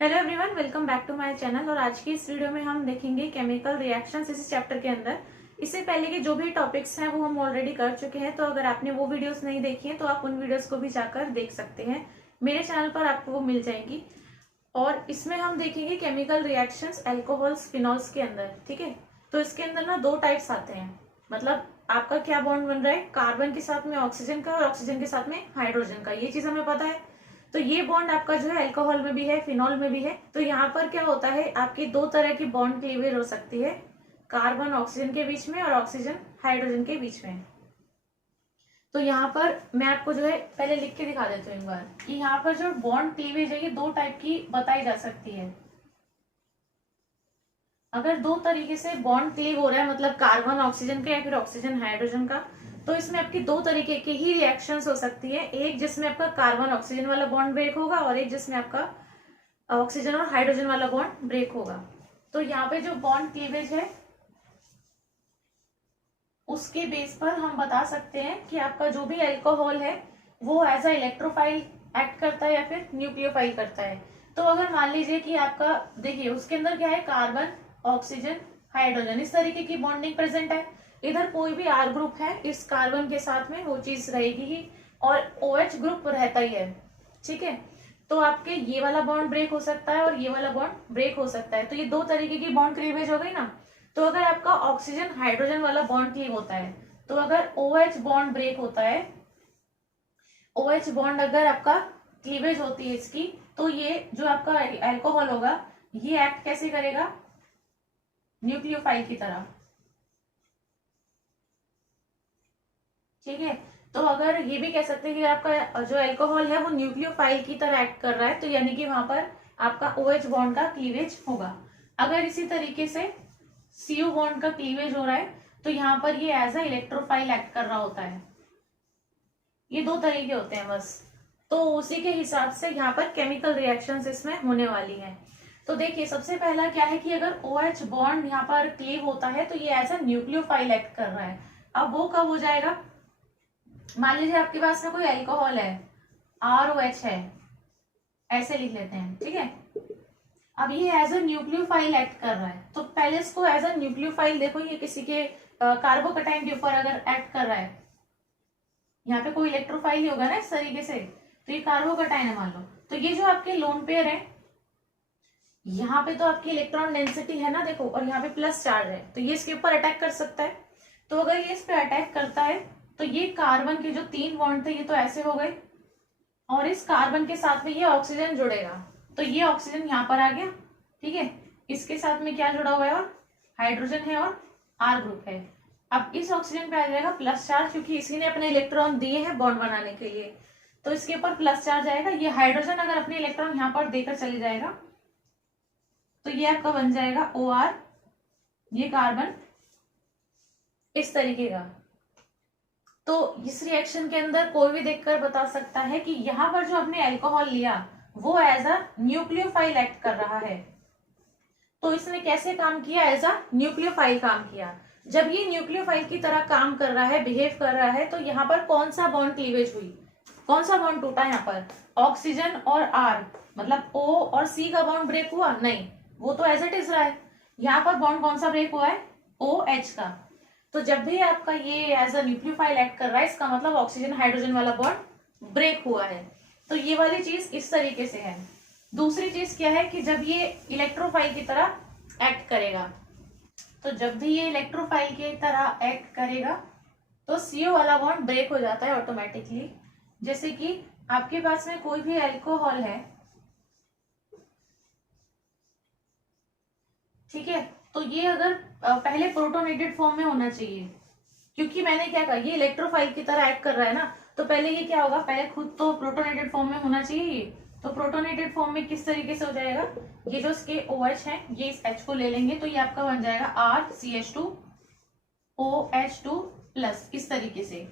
Hello everyone, welcome back to my channel. और आज की इस वीडियो में हम देखेंगे केमिकल रिएक्शंस इस चैप्टर के अंदर। इससे पहले के जो भी टॉपिक्स हैं वो हम ऑलरेडी कर चुके हैं, तो अगर आपने वो वीडियोस नहीं देखी हैं तो आप उन वीडियोस को भी जाकर देख सकते हैं। मेरे चैनल पर आपको वो मिल जाएंगी। और इसमें हम देखेंगे केमिकल रिएक्शंस अल्कोहल्स फिनॉल्स के अंदर। ठीक है, तो इसके अंदर ना दो टाइप्स आते हैं। मतलब आपका क्या बॉन्ड बन रहा है, कार्बन के साथ में ऑक्सीजन का और ऑक्सीजन के साथ में हाइड्रोजन का, ये चीज हमें पता है। तो ये बॉन्ड आपका जो है अल्कोहल में भी है, फिनॉल में भी है। तो यहाँ पर क्या होता है, आपकी दो तरह की बॉन्ड क्लीवेज हो सकती है, कार्बन ऑक्सीजन के बीच में और ऑक्सीजन हाइड्रोजन के बीच में। तो यहाँ पर मैं आपको जो है पहले लिख के दिखा देती हूँ एक बार कि यहाँ पर जो बॉन्ड क्लीवेज है ये दो टाइप की बताई जा सकती है। अगर दो तरीके से बॉन्ड क्लीव हो रहा है, मतलब कार्बन ऑक्सीजन का या फिर ऑक्सीजन हाइड्रोजन का, तो इसमें आपकी दो तरीके की ही रिएक्शंस हो सकती है। एक जिसमें आपका कार्बन ऑक्सीजन वाला बॉन्ड ब्रेक होगा और एक जिसमें आपका ऑक्सीजन और हाइड्रोजन वाला बॉन्ड ब्रेक होगा। तो यहाँ पे जो बॉन्ड क्लीवेज है उसके बेस पर हम बता सकते हैं कि आपका जो भी अल्कोहल है वो एज अ इलेक्ट्रोफाइल एक्ट करता है या फिर न्यूक्लियोफाइल करता है। तो अगर मान लीजिए कि आपका देखिए उसके अंदर क्या है, कार्बन ऑक्सीजन हाइड्रोजन इस तरीके की बॉन्डिंग प्रेजेंट है। इधर कोई भी आर ग्रुप है इस कार्बन के साथ में वो चीज रहेगी ही, और OH ग्रुप रहता ही है। ठीक है, तो आपके ये वाला बॉन्ड ब्रेक हो सकता है और ये वाला बॉन्ड ब्रेक हो सकता है। तो ये दो तरीके की बॉन्ड क्लीवेज हो गई ना। तो अगर आपका ऑक्सीजन हाइड्रोजन वाला बॉन्ड क्लीव होता है, तो अगर OH बॉन्ड ब्रेक होता है, OH बॉन्ड अगर आपका क्लीवेज होती है इसकी, तो ये जो आपका अल्कोहल होगा ये एक्ट कैसे करेगा, न्यूक्लियोफाइल की तरह। ठीक है, तो अगर ये भी कह सकते हैं कि आपका जो अल्कोहल है वो न्यूक्लियोफाइल की तरह एक्ट कर रहा है, तो यानी कि वहां पर आपका OH बॉन्ड का क्लीवेज होगा। अगर इसी तरीके से CO बॉन्ड का क्लीवेज हो रहा है तो यहाँ पर ये एज अ इलेक्ट्रोफाइल एक्ट कर रहा होता है। ये दो तरीके होते हैं बस। तो उसी के हिसाब से यहाँ पर केमिकल रिएक्शंस इसमें होने वाली हैं। तो देखिए सबसे पहला क्या है कि अगर OH बॉन्ड यहाँ पर क्लीव होता है तो ये एज अ न्यूक्लियोफाइल एक्ट कर रहा है। अब वो कब हो जाएगा, मान लीजिए आपके पास में कोई अल्कोहल है, ROH है, ऐसे लिख लेते हैं। ठीक है, अब ये एज अ न्यूक्लियोफाइल एक्ट कर रहा है, तो पहले इसको एज अ न्यूक्लियोफाइल देखो, ये किसी के कार्बोकटाइन के ऊपर अगर एक्ट कर रहा है, यहाँ पे कोई इलेक्ट्रोफाइल ही होगा ना इस तरीके से, तो ये कार्बोकटाइन है मान लो। तो ये जो आपके लोन पेयर है, यहाँ पे तो आपकी इलेक्ट्रॉन डेंसिटी है ना देखो, और यहाँ पे प्लस चार्ज है, तो ये इसके ऊपर अटैक कर सकता है। तो अगर ये इस पे अटैक करता है तो ये कार्बन के जो तीन बॉन्ड थे ये तो ऐसे हो गए, और इस कार्बन के साथ में ये ऑक्सीजन जुड़ेगा, तो ये ऑक्सीजन यहाँ पर आ गया। ठीक है, इसके साथ में क्या जुड़ा हुआ है, और हाइड्रोजन है और R ग्रुप है। अब इस ऑक्सीजन पे आ जाएगा प्लस चार्ज, क्योंकि इसी ने अपने इलेक्ट्रॉन दिए हैं बॉन्ड बनाने के लिए, तो इसके ऊपर प्लस चार्ज आएगा। ये हाइड्रोजन अगर अपने इलेक्ट्रॉन यहाँ पर देकर चले जाएगा तो ये आपका बन जाएगा OR, ये कार्बन इस तरीके का। तो इस रिएक्शन के अंदर कोई भी देखकर बता सकता है कि यहाँ पर जो हमने अल्कोहल लिया वो एज अ न्यूक्लियोफाइल एक्ट कर रहा है। तो इसने कैसे काम किया, एज अ न्यूक्लियोफाइल काम किया। जब ये न्यूक्लियोफाइल की तरह काम कर रहा है, बिहेव कर रहा है, तो यहाँ पर कौन सा बॉन्ड क्लीवेज हुई, कौन सा बॉन्ड टूटा, यहाँ पर ऑक्सीजन और R, मतलब O और C का बॉन्ड ब्रेक हुआ नहीं, वो तो एज इट इज रहा है। यहाँ पर बॉन्ड कौन सा ब्रेक हुआ है, OH का। तो जब भी आपका ये एज अ न्यूक्लियोफाइल एक्ट कर रहा है, इसका मतलब ऑक्सीजन हाइड्रोजन वाला बॉन्ड ब्रेक हुआ है। तो ये वाली चीज इस तरीके से है। दूसरी चीज क्या है कि जब ये इलेक्ट्रोफाइल की तरह एक्ट करेगा, तो जब भी ये इलेक्ट्रोफाइल की तरह एक्ट करेगा तो CO वाला बॉन्ड ब्रेक हो जाता है ऑटोमेटिकली। जैसे कि आपके पास में कोई भी अल्कोहल है, ठीक है, तो ये अगर पहले प्रोटोनेटेड फॉर्म में होना चाहिए, क्योंकि मैंने क्या कहा ये इलेक्ट्रोफाइल की तरह एक्ट कर रहा है ना, तो पहले ये क्या होगा, पहले खुद तो प्रोटोनेटेड फॉर्म में होना चाहिए ये। तो प्रोटोनेटेड फॉर्म में किस तरीके से हो जाएगा, ये जो इसके OH है ये इस H को ले लेंगे, तो ये आपका बन जाएगा RCH2 OH2 प्लस, इस तरीके से।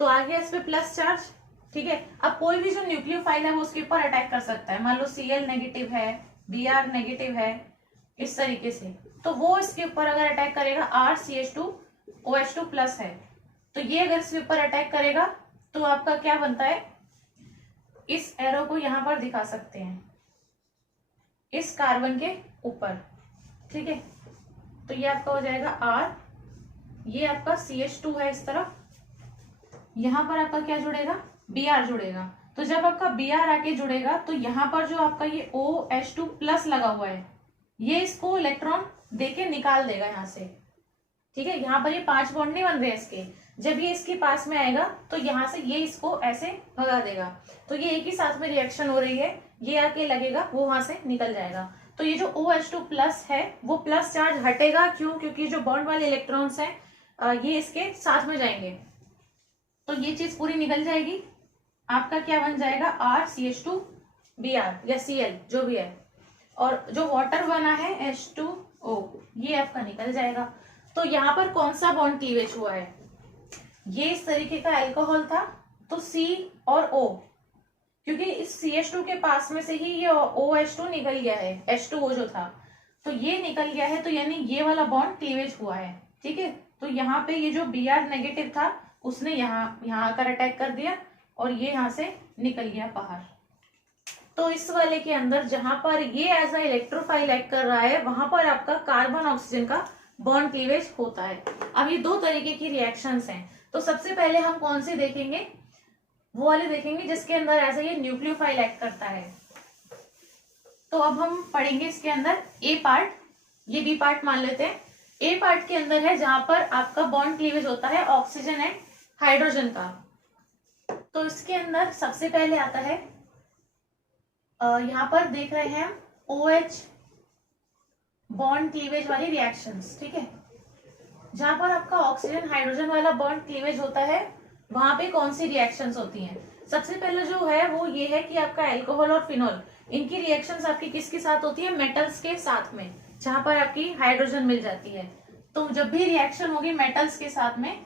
तो आ गया इस पे प्लस चार्ज। ठीक है, अब कोई भी जो न्यूक्लियोफाइल है वो उसके ऊपर अटैक कर सकता है, मान लो Cl नेगेटिव है, Br नेगेटिव है, इस तरीके से। तो वो इसके ऊपर अगर अटैक करेगा, RCH2 OH2 प्लस है, तो ये अगर इसके ऊपर अटैक करेगा तो आपका क्या बनता है, इस एरो को यहां पर दिखा सकते हैं, इस कार्बन के ऊपर, ठीक है। तो ये आपका हो जाएगा R, ये आपका CH2 है इस तरफ, यहाँ पर आपका क्या जुड़ेगा, Br जुड़ेगा। तो जब आपका Br आके जुड़ेगा तो यहाँ पर जो आपका ये OH2 प्लस लगा हुआ है, ये इसको इलेक्ट्रॉन देके निकाल देगा यहाँ से, ठीक है। यहाँ पर ये 5 बॉन्ड नहीं बन रहे इसके, जब ये इसके पास में आएगा तो यहाँ से ये इसको ऐसे भगा देगा। तो ये एक ही साथ में रिएक्शन हो रही है, ये आके लगेगा, वो वहां से निकल जाएगा। तो ये जो OH2 प्लस है वो प्लस चार्ज हटेगा, क्यों, क्योंकि जो बॉन्ड वाले इलेक्ट्रॉन्स हैं ये इसके साथ में जाएंगे, तो ये चीज पूरी निकल जाएगी। आपका क्या बन जाएगा, RCH2Br या Cl जो भी है, और जो वाटर बना है H2O ये आपका निकल जाएगा। तो यहाँ पर कौन सा बॉन्ड क्लीवेज हुआ है, ये इस तरीके का अल्कोहल था, तो C और O, क्योंकि इस CH2 के पास में से ही ये OH2 निकल गया है, H2O जो था, तो ये निकल गया है, तो यानी ये वाला बॉन्ड क्लीवेज हुआ है, ठीक है। तो यहाँ पे ये जो Br नेगेटिव था उसने यहाँ आकर अटैक कर दिया और ये यहाँ से निकल गया बाहर। तो इस वाले के अंदर जहां पर ये एज अ इलेक्ट्रोफाइल एक्ट कर रहा है, वहां पर आपका कार्बन ऑक्सीजन का बॉन्ड क्लीवेज होता है। अब ये दो तरीके की रिएक्शंस हैं, तो सबसे पहले हम कौन सी देखेंगे, वो वाले देखेंगे जिसके अंदर ऐसा ये न्यूक्लियोफाइल एक्ट करता है। तो अब हम पढ़ेंगे इसके अंदर ए पार्ट, ये बी पार्ट मान लेते हैं। ए पार्ट के अंदर है जहां पर आपका बॉन्ड क्लीवेज होता है ऑक्सीजन एंड हाइड्रोजन का। तो इसके अंदर सबसे पहले आता है यहाँ पर देख रहे हैं OH बॉन्ड क्लीवेज वाली रिएक्शंस, ठीक है। जहां पर आपका ऑक्सीजन हाइड्रोजन वाला बॉन्ड क्लीवेज होता है वहां पे कौन सी रिएक्शंस होती हैं। सबसे पहले जो है वो ये है कि आपका अल्कोहल और फिनॉल, इनकी रिएक्शंस आपकी किसके साथ होती है, मेटल्स के साथ में, जहां पर आपकी हाइड्रोजन मिल जाती है। तो जब भी रिएक्शन होगी मेटल्स के साथ में,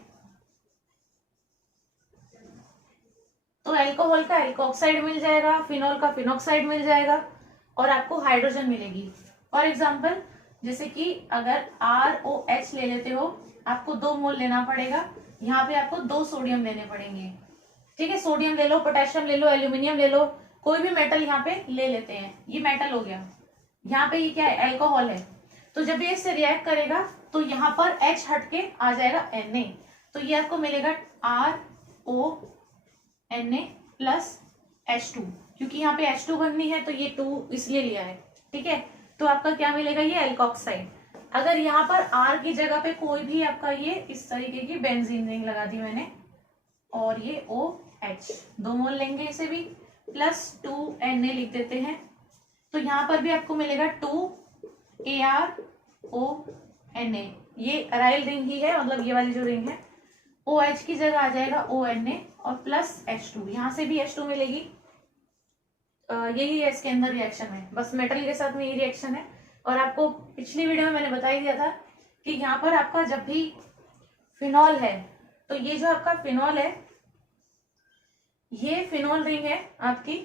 तो अल्कोहल का एल्कोक्साइड मिल जाएगा, फिनॉल का फिनॉक्साइड मिल जाएगा और आपको हाइड्रोजन मिलेगी। फॉर एग्जाम्पल जैसे कि अगर ROH ले लेते हो, आपको 2 मोल लेना पड़ेगा, यहाँ पे आपको 2 सोडियम लेने पड़ेंगे, ठीक है। सोडियम ले लो, पोटेशियम ले लो, एल्यूमिनियम ले लो, कोई भी मेटल यहाँ पे ले लेते हैं, ये मेटल हो गया। यहाँ पे ये क्या है, अल्कोहल है। तो जब ये इससे रिएक्ट करेगा तो यहाँ पर H हट के आ जाएगा Na, तो ये आपको मिलेगा RONA प्लस H2, क्योंकि यहाँ पे H2 बननी है तो ये 2 इसलिए लिया है, ठीक है। तो आपका क्या मिलेगा, ये एल्कोक्साइड। अगर यहाँ पर R की जगह पे कोई भी आपका ये इस तरीके की बेंजीन रिंग लगा दी मैंने, और ये OH 2 मोल लेंगे इसे भी, प्लस 2Na लिख देते हैं, तो यहाँ पर भी आपको मिलेगा 2ArONA, ये अराइल रिंग ही है, मतलब ये वाली जो रिंग है। OH की जगह आ जाएगा ONA और प्लस H2, यहाँ से भी H2 मिलेगी। यही है इसके अंदर रिएक्शन है, बस मेटल के साथ में ये रिएक्शन है। और आपको पिछली वीडियो में मैंने बता ही दिया था कि यहाँ पर आपका जब भी फिनॉल है, तो ये जो आपका फिनॉल है, ये फिनॉल रिंग है आपकी,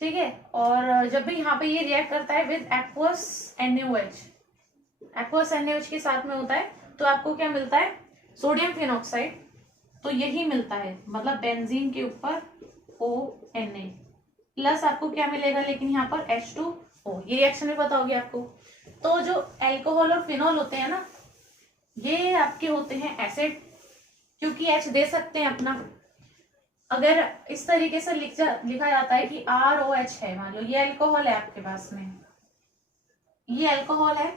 ठीक है। और जब भी यहाँ पे ये रिएक्ट करता है with aqueous NaOH, aqueous NaOH के साथ में होता है, तो आपको क्या मिलता है, सोडियम फिनॉक्साइड। तो यही मिलता है, मतलब बेंजीन के ऊपर ONA प्लस आपको क्या मिलेगा, लेकिन यहाँ पर H2O, ये रिएक्शन भी पता होगी आपको। तो जो अल्कोहल और फिनॉल होते हैं ना, ये आपके होते हैं एसिड, क्योंकि H दे सकते हैं अपना। अगर इस तरीके से लिखा जाता है कि ROH है, मान लो ये अल्कोहल है आपके पास में, ये अल्कोहल है,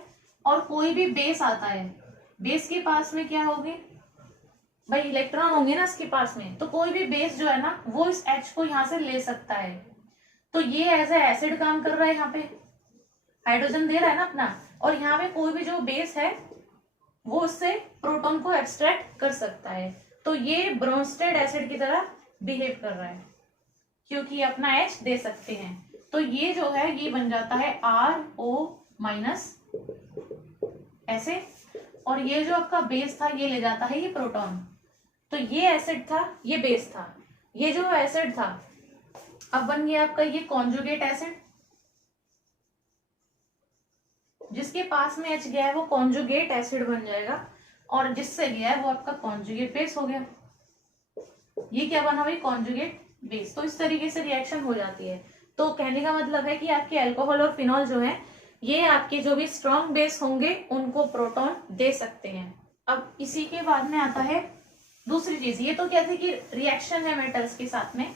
और कोई भी बेस आता है, बेस के पास में क्या होंगे भाई, इलेक्ट्रॉन होंगे ना इसके पास में, तो कोई भी बेस जो है ना वो इस H को यहाँ से ले सकता है। तो ये एज ए एसिड काम कर रहा है, यहाँ पे हाइड्रोजन दे रहा है ना अपना, और यहाँ पे कोई भी जो बेस है वो उससे प्रोटॉन को एक्सट्रैक्ट कर सकता है। तो ये ब्रोंस्टेड एसिड की तरह बिहेव कर रहा है, क्योंकि अपना H दे सकते हैं। तो ये जो है ये बन जाता है RO- ऐसे, और ये जो आपका बेस था ये ले जाता है ये प्रोटॉन। तो ये एसिड था, ये बेस था, ये जो एसिड था अब बन गया आपका ये कॉन्जुगेट एसिड, जिसके पास में H गया है वो कॉन्जुगेट एसिड बन जाएगा, और जिससे गया है वो आपका कॉन्जुगेट बेस हो गया। ये क्या बना भाई, कॉन्जुगेट बेस। तो इस तरीके से रिएक्शन हो जाती है। तो कहने का मतलब है कि आपके अल्कोहल और फिनॉल जो है ये आपके जो भी स्ट्रॉन्ग बेस होंगे उनको प्रोटॉन दे सकते हैं। अब इसी के बाद में आता है दूसरी चीज। ये तो क्या थी कि रिएक्शन है मेटल्स के साथ में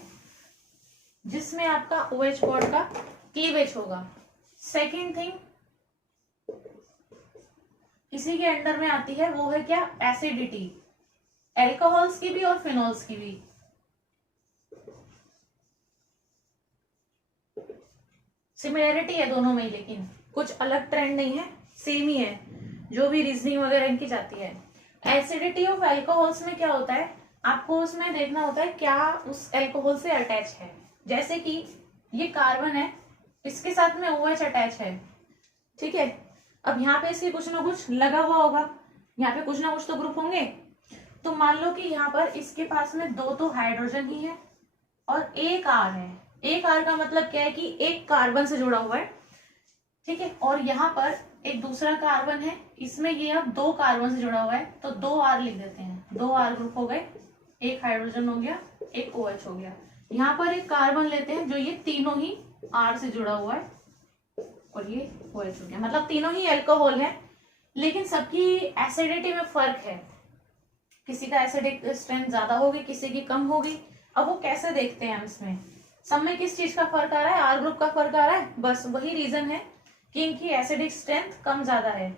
जिसमें आपका OH बॉन्ड का क्लीवेज होगा। सेकेंड थिंग इसी के अंडर में आती है वो है क्या, एसिडिटी, एल्कोहल्स की भी और फिनॉल्स की भी। सिमिलरिटी है दोनों में, लेकिन कुछ अलग ट्रेंड नहीं है, सेम ही है जो भी रीजनिंग वगैरह इनकी जाती है। एसिडिटी ऑफ एल्कोहल्स में क्या होता है, आपको उसमें देखना होता है क्या उस एल्कोहल से अटैच है। जैसे कि ये कार्बन है, इसके साथ में OH अटैच है, ठीक है। अब यहाँ पे इसके कुछ ना कुछ लगा हुआ होगा, यहाँ पे कुछ ना कुछ तो ग्रुप होंगे। तो मान लो कि यहाँ पर इसके पास में 2 तो हाइड्रोजन ही है और एक R है। एक R का मतलब क्या है कि एक कार्बन से जुड़ा हुआ है, ठीक है। और यहाँ पर एक दूसरा कार्बन है, इसमें ये अब 2 कार्बन से जुड़ा हुआ है, तो 2 R लिख देते हैं। 2 R ग्रुप हो गए, एक हाइड्रोजन हो गया, एक OH हो गया। यहाँ पर एक कार्बन लेते हैं जो ये तीनों ही R से जुड़ा हुआ है और ये OH हो गया, मतलब तीनों ही अल्कोहल है, लेकिन सबकी एसिडिटी में फर्क है। किसी का एसिडिक स्ट्रेंथ ज्यादा होगी, किसी की कम होगी। अब वो कैसे देखते हैं हम इसमें, सब में किस चीज का फर्क आ रहा है, R ग्रुप का फर्क आ रहा है, बस वही रीजन है कि इनकी एसिडिक स्ट्रेंथ कम ज्यादा है।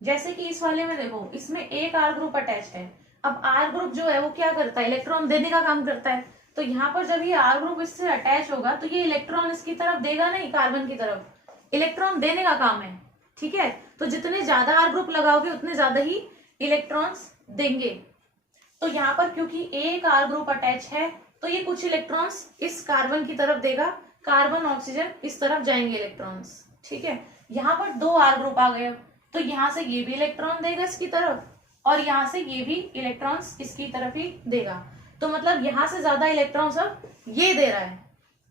जैसे कि इस वाले में देखो, इसमें एक R ग्रुप अटैच है। अब R ग्रुप जो है वो क्या करता है, इलेक्ट्रॉन देने का काम करता है। तो यहाँ पर जब ये R ग्रुप इससे अटैच होगा तो ये इलेक्ट्रॉन इसकी तरफ देगा नहीं, कार्बन की तरफ, इलेक्ट्रॉन देने का काम है, ठीक है। तो जितने ज्यादा R ग्रुप लगाओगे उतने ज्यादा ही इलेक्ट्रॉन्स देंगे। तो यहाँ पर क्योंकि एक R ग्रुप अटैच है तो ये कुछ इलेक्ट्रॉन्स इस कार्बन की तरफ देगा, कार्बन ऑक्सीजन इस तरफ जाएंगे इलेक्ट्रॉन्स, ठीक है। यहाँ पर 2 R ग्रुप आ गए, तो यहाँ से ये भी इलेक्ट्रॉन देगा इसकी तरफ और यहाँ से ये भी इलेक्ट्रॉन्स इसकी तरफ ही देगा। तो मतलब यहाँ से ज्यादा इलेक्ट्रॉन्स अब ये दे रहा है,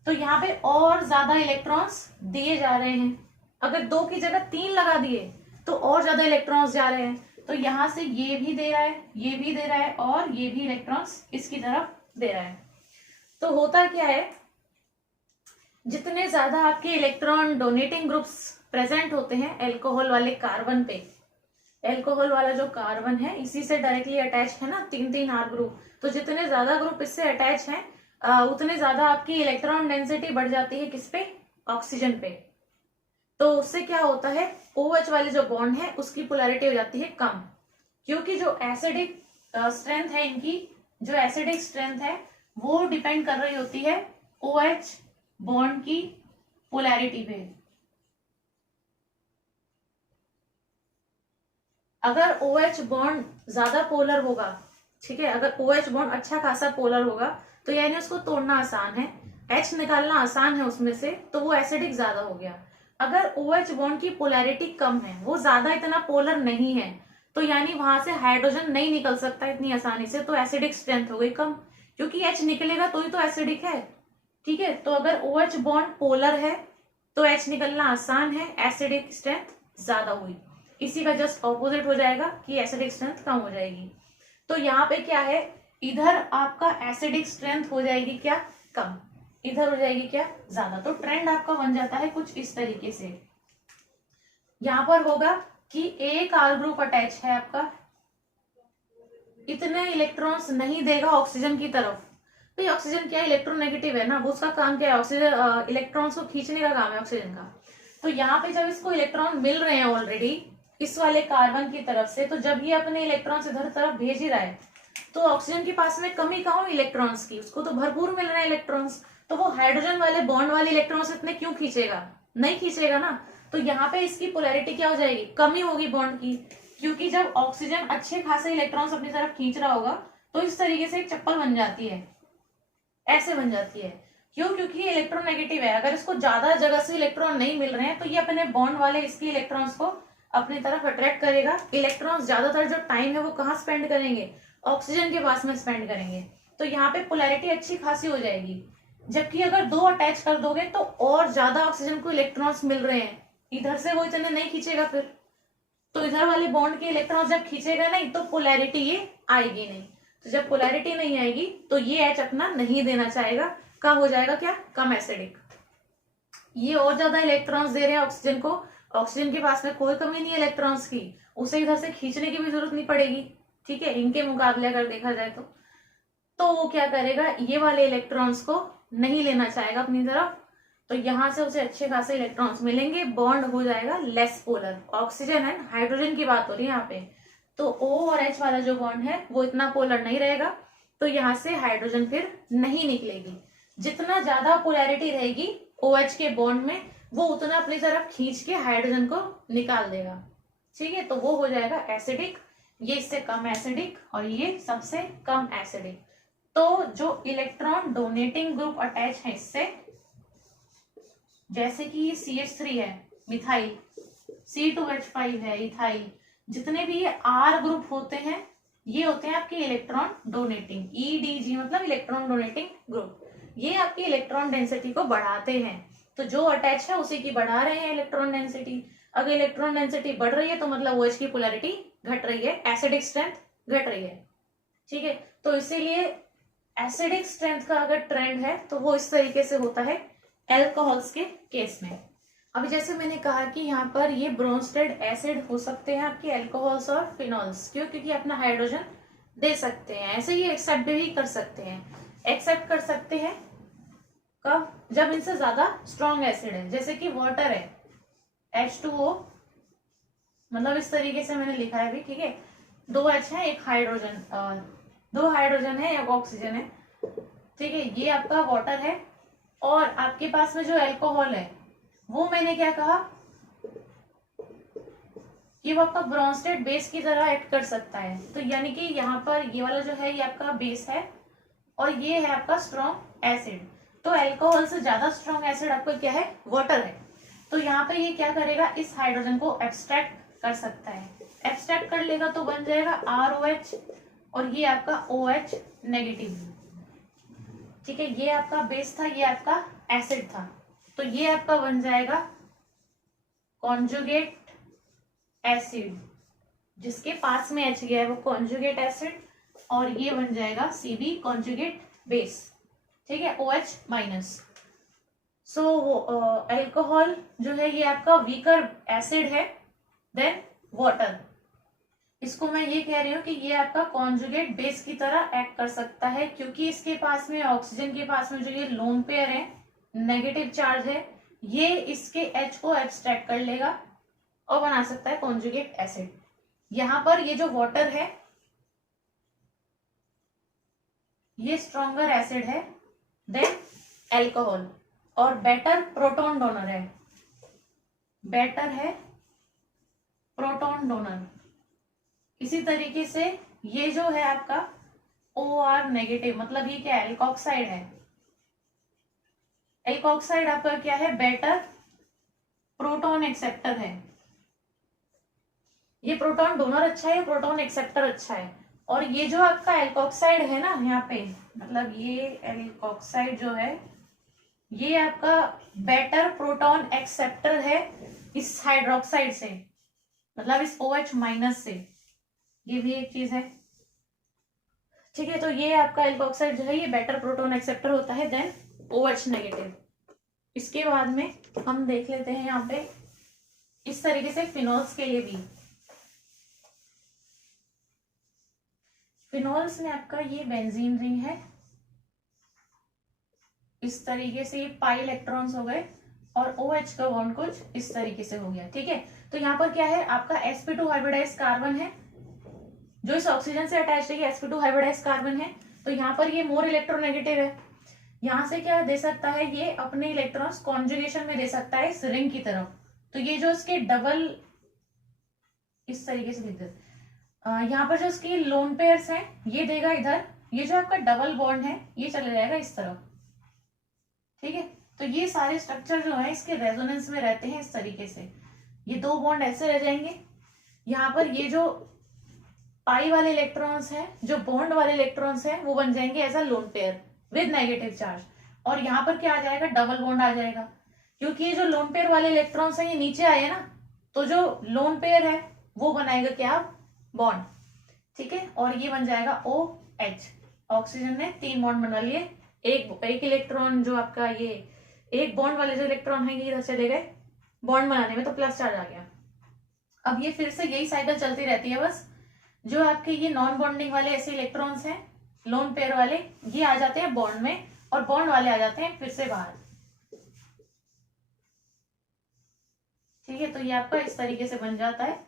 तो यहाँ पे और ज्यादा इलेक्ट्रॉन्स दिए जा रहे हैं। अगर 2 की जगह 3 लगा दिए तो और ज्यादा इलेक्ट्रॉन्स जा रहे हैं। तो यहाँ से ये भी दे रहा है, ये भी दे रहा है और ये भी इलेक्ट्रॉन्स इसकी तरफ दे रहा है। तो होता क्या है, जितने ज्यादा आपके इलेक्ट्रॉन डोनेटिंग ग्रुप्स प्रेजेंट होते हैं अल्कोहल वाले कार्बन पे, अल्कोहल वाला जो कार्बन है इसी से डायरेक्टली अटैच है ना 3 R ग्रुप, तो जितने ज्यादा ग्रुप इससे अटैच हैं उतने ज्यादा आपकी इलेक्ट्रॉन डेंसिटी बढ़ जाती है किस पे, ऑक्सीजन पे। तो उससे क्या होता है, OH वाले जो बॉन्ड है उसकी पोलैरिटी हो जाती है कम, क्योंकि जो एसिडिक स्ट्रेंथ है इनकी, जो एसिडिक स्ट्रेंथ है वो डिपेंड कर रही होती है OH बॉन्ड की पोलैरिटी पे। अगर OH बॉन्ड ज्यादा पोलर होगा, ठीक है, अगर OH बॉन्ड अच्छा खासा पोलर होगा तो यानी उसको तोड़ना आसान है, H निकालना आसान है उसमें से, तो वो एसिडिक ज्यादा हो गया। अगर OH बॉन्ड की पोलैरिटी कम है, वो ज्यादा इतना पोलर नहीं है, तो यानी वहां से हाइड्रोजन नहीं निकल सकता इतनी आसानी से, तो एसिडिक स्ट्रेंथ हो गई कम, क्योंकि H निकलेगा तो ही तो एसिडिक है, ठीक है। तो अगर OH बॉन्ड पोलर है तो H निकलना आसान है, एसिडिक स्ट्रेंथ ज्यादा हुई। इसी का जस्ट ऑपोजिट हो जाएगा कि एसिडिक स्ट्रेंथ कम हो जाएगी। तो यहाँ पे क्या है, इधर आपका एसिडिक स्ट्रेंथ हो जाएगी क्या, कम, इधर हो जाएगी क्या, ज्यादा। तो ट्रेंड आपका बन जाता है कुछ इस तरीके से। यहाँ पर होगा कि एक R ग्रुप अटैच है आपका, इतने इलेक्ट्रॉन्स नहीं देगा ऑक्सीजन की तरफ। तो ऑक्सीजन क्या, इलेक्ट्रोनेगेटिव है ना, वो उसका काम क्या है, ऑक्सीजन इलेक्ट्रॉन्स को खींचने का काम है ऑक्सीजन का। तो यहाँ पे जब इसको इलेक्ट्रॉन मिल रहे हैं ऑलरेडी इस वाले कार्बन की तरफ से, तो जब ये अपने इलेक्ट्रॉन्स इधर तरफ भेज ही रहा है तो ऑक्सीजन के पास में कमी कहाँ हुई इलेक्ट्रॉन्स की, उसको तो भरपूर मिल रहे हैं इलेक्ट्रॉन्स। तो वो हाइड्रोजन वाले बॉन्ड वाले इलेक्ट्रॉन्स इतने क्यों खींचेगा, नहीं खींचेगा ना। तो यहाँ पे इसकी पोलैरिटी क्या हो जाएगी, कमी होगी बॉन्ड की, क्योंकि जब ऑक्सीजन अच्छे खासे इलेक्ट्रॉन्स अपनी तरफ खींच रहा होगा तो इस तरीके से एक चप्पल बन जाती है, ऐसे बन जाती है। क्यों, क्योंकि ये इलेक्ट्रोनेगेटिव है। अगर इसको ज्यादा जगह से इलेक्ट्रॉन नहीं मिल रहे हैं तो ये अपने बॉन्ड वाले इसकी इलेक्ट्रॉन्स को अपनी तरफ अट्रैक्ट करेगा। इलेक्ट्रॉन्स ज्यादातर जो टाइम है वो कहाँ स्पेंड करेंगे, ऑक्सीजन के पास में स्पेंड करेंगे। तो यहाँ पे पोलैरिटी अच्छी खासी हो जाएगी। जबकि अगर 2 अटैच कर दोगे तो और ज्यादा ऑक्सीजन को इलेक्ट्रॉन्स मिल रहे हैं, इधर से वो इतने नहीं खींचेगा फिर, तो इधर वाले बॉन्ड के इलेक्ट्रॉन्स जब खींचेगा नहीं तो पोलैरिटी ये आएगी नहीं। तो जब पोलैरिटी नहीं आएगी तो ये H अपना नहीं देना चाहेगा, कब हो जाएगा क्या, कम एसिडिक। ये और ज्यादा इलेक्ट्रॉन्स दे रहे हैं ऑक्सीजन को। ऑक्सीजन के पास में कोई कमी नहीं है इलेक्ट्रॉन्स की, उसे इधर से खींचने की भी जरूरत नहीं पड़ेगी, ठीक है, इनके मुकाबले अगर देखा जाए तो वो क्या करेगा, ये वाले इलेक्ट्रॉन्स को नहीं लेना चाहेगा अपनी तरफ, तो यहां से उसे अच्छे खासे इलेक्ट्रॉन्स मिलेंगे, बॉन्ड हो जाएगा less polar. Oxygen and hydrogen की बात हो रही है यहाँ पे, तो O और H वाला जो बॉन्ड है वो इतना पोलर नहीं रहेगा, तो यहाँ से हाइड्रोजन फिर नहीं निकलेगी। जितना ज्यादा पोलैरिटी रहेगी OH के बॉन्ड में, वो उतना अपनी तरफ खींच के हाइड्रोजन को निकाल देगा, ठीक है, तो वो हो जाएगा एसिडिक। ये इससे कम एसिडिक और ये सबसे कम एसिडिक। तो जो इलेक्ट्रॉन डोनेटिंग ग्रुप अटैच है इससे, जैसे कि ये CH3 है मिथाइल, C2H5 है इथाइल, जितने भी ये R ग्रुप होते हैं ये होते हैं आपके इलेक्ट्रॉन डोनेटिंग, EDG मतलब इलेक्ट्रॉन डोनेटिंग ग्रुप। ये आपकी इलेक्ट्रॉन डेंसिटी को बढ़ाते हैं, तो जो अटैच है उसी की बढ़ा रहे हैं इलेक्ट्रॉन डेंसिटी। अगर इलेक्ट्रॉन डेंसिटी बढ़ रही है तो मतलब OH की पोलैरिटी घट रही है, एसिडिक स्ट्रेंथ घट रही है, ठीक है। तो इसीलिए एसिडिक स्ट्रेंथ का अगर ट्रेंड है तो वो इस तरीके से होता है एल्कोहल्स के केस में। अभी जैसे मैंने कहा कि यहाँ पर ये ब्रोंस्टेड एसिड हो सकते हैं आपके एल्कोहल्स और फिनॉल्स, क्यों, क्योंकि अपना हाइड्रोजन दे सकते हैं, ऐसे ही एक्सेप्ट भी कर सकते हैं। एक्सेप्ट कर सकते हैं कब, जब इनसे ज्यादा स्ट्रॉन्ग एसिड है, जैसे कि वाटर है H2O, मतलब इस तरीके से मैंने लिखा है अभी, ठीक है, 2H है, एक हाइड्रोजन, 2 हाइड्रोजन है, एक ऑक्सीजन है, ठीक है, ये आपका वाटर है। और आपके पास में जो अल्कोहल है वो मैंने क्या कहा कि वो आपका ब्रोंस्टेड बेस की तरह एक्ट कर सकता है, तो यानी कि यहाँ पर ये वाला जो है ये आपका बेस है और ये है आपका स्ट्रॉन्ग एसिड। तो अल्कोहल से ज्यादा स्ट्रॉन्ग एसिड आपका क्या है, वाटर है। तो यहाँ पे ये क्या करेगा, इस हाइड्रोजन को एब्स्ट्रैक्ट कर सकता है, एब्स्ट्रैक्ट कर लेगा तो बन जाएगा ROH और ये आपका OH नेगेटिव, ठीक है, ये आपका बेस था, ये आपका एसिड था, तो ये आपका बन जाएगा कॉन्जुगेट एसिड, जिसके पास में H गया है वो कॉन्जुगेट एसिड, और ये बन जाएगा CB कॉन्जुगेट बेस, ठीक है, OH माइनस। सो अल्कोहल जो है ये आपका वीकर एसिड है देन वाटर। इसको मैं ये कह रही हूँ कि ये आपका कॉन्जुगेट बेस की तरह एक्ट कर सकता है, क्योंकि इसके पास में ऑक्सीजन के पास में जो ये लोन पेयर है, नेगेटिव चार्ज है, ये इसके H को एब्स्ट्रैक्ट कर लेगा और बना सकता है कॉन्जुगेट एसिड। यहाँ पर ये जो वाटर है ये स्ट्रॉन्गर एसिड है देन अल्कोहल, और बेटर प्रोटॉन डोनर है, बेटर है प्रोटॉन डोनर। इसी तरीके से ये जो है आपका OR नेगेटिव, मतलब ये क्या है, एल्कोक्साइड है, एल्कोक्साइड आपका क्या है, बेटर प्रोटॉन एक्सेप्टर है। ये प्रोटॉन डोनर अच्छा है, प्रोटॉन एक्सेप्टर अच्छा है। और ये जो आपका एल्कोक्साइड है ना यहाँ पे, मतलब ये एल्कोक्साइड जो है ये आपका बेटर प्रोटॉन एक्सेप्टर है इस हाइड्रोक्साइड से, मतलब इस OH माइनस से, ये भी एक चीज है, ठीक है। तो ये आपका एल्कोक्साइड जो है ये बेटर प्रोटॉन एक्सेप्टर होता है देन OH नेगेटिव। इसके बाद में हम देख लेते हैं यहाँ पे इस तरीके से फिनोल्स के लिए भी। फिनोल्स में आपका ये बेंजीन रिंग है, इस तरीके से ये पाई इलेक्ट्रॉन्स हो गए और OH का बॉन्ड कुछ इस तरीके से हो गया, ठीक है। तो यहाँ पर क्या है, आपका sp2 हाइब्रिडाइज कार्बन है जो इस ऑक्सीजन से अटैच है, sp2 हाइब्रिडाइज कार्बन है, तो यहाँ पर ये मोर इलेक्ट्रोनेगेटिव है। यहाँ से क्या दे सकता है, ये अपने इलेक्ट्रॉन्स कॉन्जुगेशन में दे सकता है इस रिंग की तरफ। तो ये जो इसके डबल, इस तरीके से लिख देते, यहाँ पर जो इसके लोन पेयर्स हैं ये देगा इधर, ये जो आपका डबल बॉन्ड है ये चले जाएगा इस तरफ, ठीक है। तो ये सारे स्ट्रक्चर जो है इसके रेजोनेंस में रहते हैं इस तरीके से, ये 2 बॉन्ड ऐसे रह जाएंगे। यहाँ पर ये जो पाई वाले इलेक्ट्रॉन्स हैं, जो बॉन्ड वाले इलेक्ट्रॉन्स हैं, वो बन जाएंगे as a lone pair with negative charge, और यहाँ पर क्या आ जाएगा, डबल बॉन्ड आ जाएगा, क्योंकि ये जो लोन पेयर वाले इलेक्ट्रॉन्स हैं ये नीचे आए ना, तो जो लोन पेयर है वो बनाएगा क्या, बॉन्ड, ठीक है, और ये बन जाएगा OH। ऑक्सीजन ने 3 बॉन्ड बना लिए, एक इलेक्ट्रॉन जो आपका ये एक बॉन्ड वाले जो इलेक्ट्रॉन है ये इधर चले गए बॉन्ड बनाने में, तो प्लस चार्ज आ गया। अब ये फिर से यही साइकिल चलती रहती है बस। जो आपके ये नॉन बॉन्डिंग वाले ऐसे इलेक्ट्रॉन्स हैं, लोन पेयर वाले, ये आ जाते हैं बॉन्ड में और बॉन्ड वाले आ जाते हैं फिर से बाहर। ठीक है, तो ये आपका इस तरीके से बन जाता है,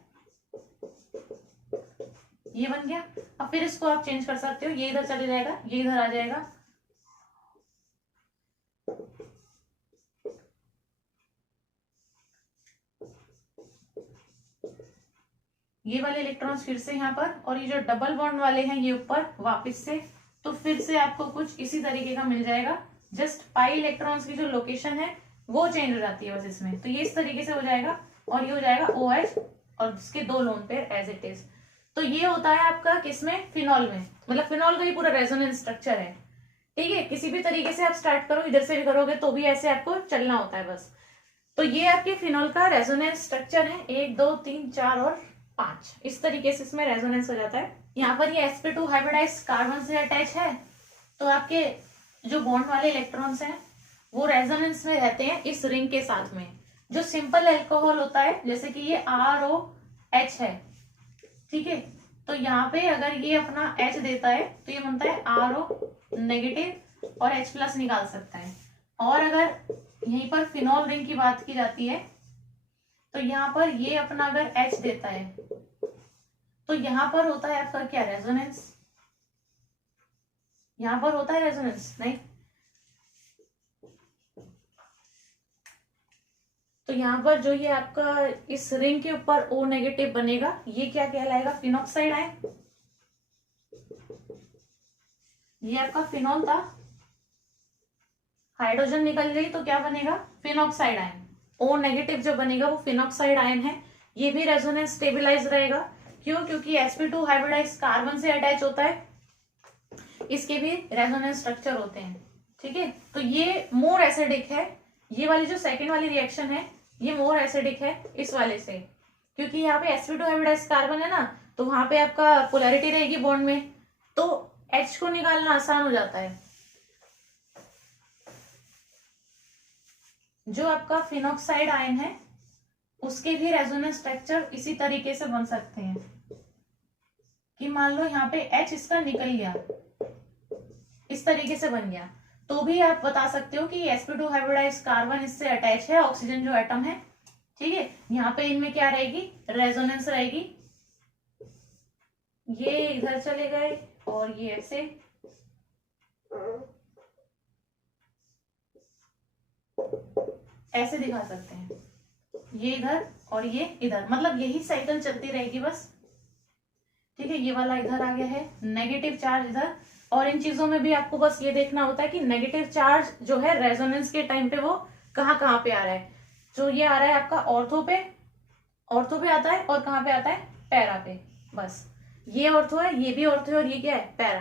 ये बन गया। अब फिर इसको आप चेंज कर सकते हो, ये इधर चले जाएगा, ये इधर आ जाएगा। ये वाले इलेक्ट्रॉन्स फिर से यहाँ पर, और ये जो डबल बॉन्ड वाले हैं ये ऊपर वापस से, तो फिर से आपको कुछ इसी तरीके का मिल जाएगा। जस्ट पाई इलेक्ट्रॉन्स की जो लोकेशन है वो चेंज हो जाती है बस इसमें। तो ये इस तरीके से हो जाएगा और ये हो जाएगा OH और इसके दो lone pair as it is. तो ये होता है आपका किसमें, फिनॉल में। मतलब फिनॉल का ही पूरा रेजोनेंस स्ट्रक्चर है। ठीक है, किसी भी तरीके से आप स्टार्ट करो, इधर से भी करोगे तो भी ऐसे आपको चलना होता है बस। तो ये आपके फिनॉल का रेजोनेंस स्ट्रक्चर है, 1 2 3 4 और 5, इस तरीके से इसमें रेजोनेंस हो जाता है। यहाँ पर ये sp2 हाइब्रिडाइज कार्बन से अटैच है, तो आपके जो बॉन्ड वाले इलेक्ट्रॉन्स हैं वो रेजोनेंस में रहते हैं इस रिंग के साथ में। जो सिंपल अल्कोहल होता है, जैसे कि ये ROH है, ठीक है, तो यहाँ पे अगर ये अपना H देता है तो ये बनता है RO नेगेटिव और H प्लस निकाल सकता है। और अगर यहीं पर फिनॉल रिंग की बात की जाती है तो यहाँ पर ये अपना अगर H देता है तो यहाँ पर होता है आपका क्या, रेजोनेंस। यहाँ पर होता है रेजोनेंस नहीं, तो यहाँ पर जो ये आपका इस रिंग के ऊपर O नेगेटिव बनेगा, ये क्या कहलाएगा, फिनॉक्साइड आयन। ये आपका फिनॉल था, हाइड्रोजन निकल गई तो क्या बनेगा, फिनॉक्साइड आयन। O नेगेटिव जो बनेगा वो फिनॉक्साइड आयन है। ये भी रेजोनेंस स्टेबलाइज रहेगा, क्यों, क्योंकि sp2 हाइब्रिडाइज कार्बन से अटैच होता है, इसके भी रेजोनेंस स्ट्रक्चर होते हैं। ठीक है, तो ये मोर एसिडिक है। ये वाली जो सेकंड वाली रिएक्शन है ये मोर एसिडिक है इस वाले से, क्योंकि यहाँ पे sp2 हाइब्रिडाइज कार्बन है ना, तो वहां पे आपका पोलैरिटी रहेगी बॉन्ड में, तो H को निकालना आसान हो जाता है। जो आपका फिनॉक्साइड आयन है उसके भी रेजोनेंस स्ट्रक्चर इसी तरीके से बन सकते हैं कि मान लो यहाँ पे H इसका निकल गया, इस तरीके से बन गया, तो भी आप बता सकते हो कि sp2 हाइब्रिडाइज कार्बन इससे अटैच है, ऑक्सीजन जो एटम है। ठीक है, यहाँ पे इनमें क्या रहेगी, रेजोनेंस रहेगी। ये इधर चले गए और ये ऐसे, ऐसे दिखा सकते हैं, ये इधर और ये इधर, मतलब यही साइकिल चलती रहेगी बस। ठीक है, ये वाला इधर आ गया है, नेगेटिव चार्ज इधर। और इन चीजों में भी आपको बस ये देखना होता है कि नेगेटिव चार्ज जो है रेजोनेंस के टाइम पे वो कहाँ कहाँ पे आ रहा है। जो ये आ रहा है आपका ऑर्थो पे आता है, और कहाँ पे आता है, पैरा पे। बस ये ऑर्थो है, ये भी ऑर्थो है, और ये क्या है, पैरा।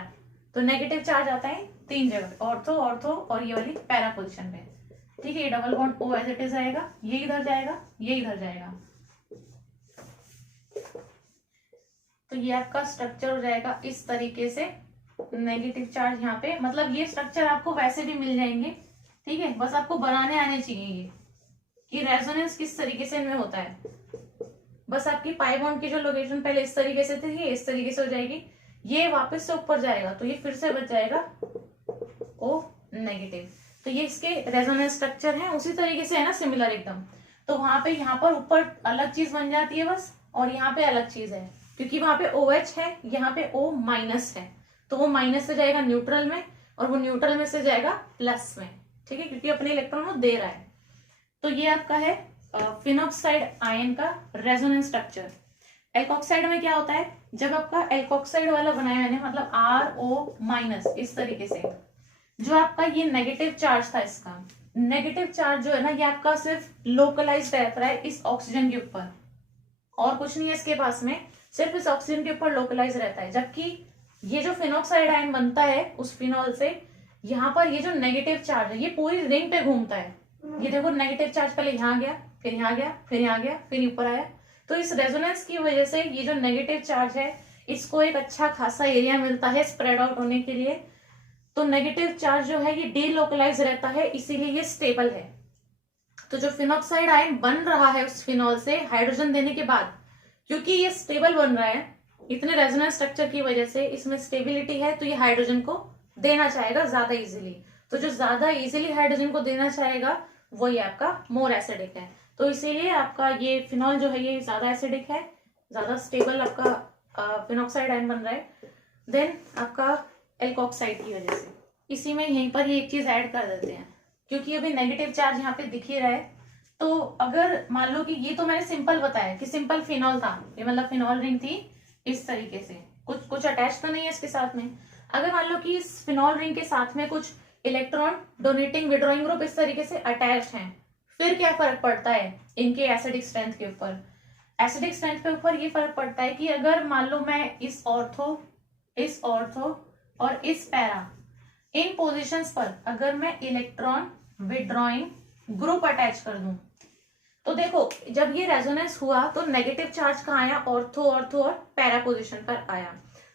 तो नेगेटिव चार्ज आता है 3 जगह, ऑर्थो ऑर्थो और ये वाली पैरा पोजिशन पे। ठीक है, ये double bond O as it is आएगा, ये इधर जाएगा, ये इधर जाएगा, तो ये आपका स्ट्रक्चर हो जाएगा इस तरीके से। नेगेटिव चार्ज यहाँ पे, मतलब ये स्ट्रक्चर आपको वैसे भी मिल जाएंगे। ठीक है, बस आपको बनाने आने चाहिए ये कि रेजोनेंस किस तरीके से इनमें होता है। बस आपकी पाई बॉन्ड की जो लोकेशन पहले इस तरीके से थी, ये इस तरीके से हो जाएगी, ये वापस से ऊपर जाएगा तो ये फिर से बच जाएगा O नेगेटिव। तो ये इसके रेजोनेंस स्ट्रक्चर है, उसी तरीके से है ना, सिमिलर एकदम। तो वहां पे यहाँ पर ऊपर अलग चीज बन जाती है बस, और यहाँ पे अलग चीज है, क्योंकि वहां पे OH है, यहाँ पे O माइनस है, तो वो माइनस से जाएगा न्यूट्रल में, और वो न्यूट्रल में से जाएगा प्लस में। ठीक है, क्योंकि अपने इलेक्ट्रॉन वो दे रहा है। तो ये आपका है फिनॉक्साइड आयन का रेजोनेंस स्ट्रक्चर। एल्कोक्साइड में क्या होता है, जब आपका एल्कोक्साइड वाला बनाया मैंने, मतलब RO माइनस, इस तरीके से, जो आपका ये नेगेटिव चार्ज था, इसका नेगेटिव चार्ज जो है ना, ये आपका सिर्फ लोकलाइज रहता है इस ऑक्सीजन के ऊपर, और कुछ नहीं है इसके पास में, सिर्फ इस ऑक्सीजन के ऊपर लोकलाइज रहता है। जबकि ये जो फिनॉक्साइड आयन बनता है उस फिनॉल से, यहाँ पर ये जो नेगेटिव चार्ज है ये पूरी रिंग पे घूमता है। ये देखो, नेगेटिव चार्ज पहले यहाँ गया, फिर यहाँ गया, फिर यहाँ गया, फिर ऊपर आया। तो इस रेजोनेंस की वजह से ये जो नेगेटिव चार्ज है इसको एक अच्छा खासा एरिया मिलता है स्प्रेड आउट होने के लिए। तो नेगेटिव चार्ज जो है ये डीलोकलाइज रहता है, इसीलिए ये स्टेबल है। तो जो फिनॉक्साइड आयन बन रहा है उस फिनॉल से हाइड्रोजन देने के बाद, क्योंकि ये स्टेबल बन रहा है, इतने रेजोनेंस स्ट्रक्चर की वजह से इसमें स्टेबिलिटी है, तो ये हाइड्रोजन को देना चाहेगा ज्यादा इजीली। तो जो ज्यादा इजीली हाइड्रोजन को देना चाहेगा वही आपका मोर एसिडिक है। तो इसीलिए आपका ये फिनॉल जो है ये ज्यादा एसिडिक है, ज्यादा स्टेबल आपका फिनॉक्साइड आयन बन रहा है देन आपका एल्कोक्साइड की वजह से। इसी में यहीं पर ये एक चीज ऐड कर देते हैं, क्योंकि अभी नेगेटिव चार्ज यहाँ पे दिख ही रहा है। तो अगर मान लो कि ये तो मैंने सिंपल बताया कि सिंपल फिनॉल था, ये मतलब फिनॉल रिंग थी इस तरीके से, कुछ अटैच तो नहीं है इसके साथ में। अगर मान लो कि इस फिनॉल रिंग के साथ में कुछ इलेक्ट्रॉन डोनेटिंग विड्रॉइंग ग्रुप इस तरीके से अटैच हैं, फिर क्या फर्क पड़ता है इनके एसिडिक स्ट्रेंथ के ऊपर? एसिडिक स्ट्रेंथ के ऊपर ये फर्क पड़ता है कि अगर मान लो मैं इस ऑर्थो और इस पैरा, इन पोजीशंस पर अगर मैं इलेक्ट्रॉन विड्रॉइंग ग्रुप अटैच कर दूं, तो देखो जब ये रेजोनेंस हुआ तो नेगेटिव चार्ज कहाँ आया? ऑर्थो और पैरा पोजीशन पर आया।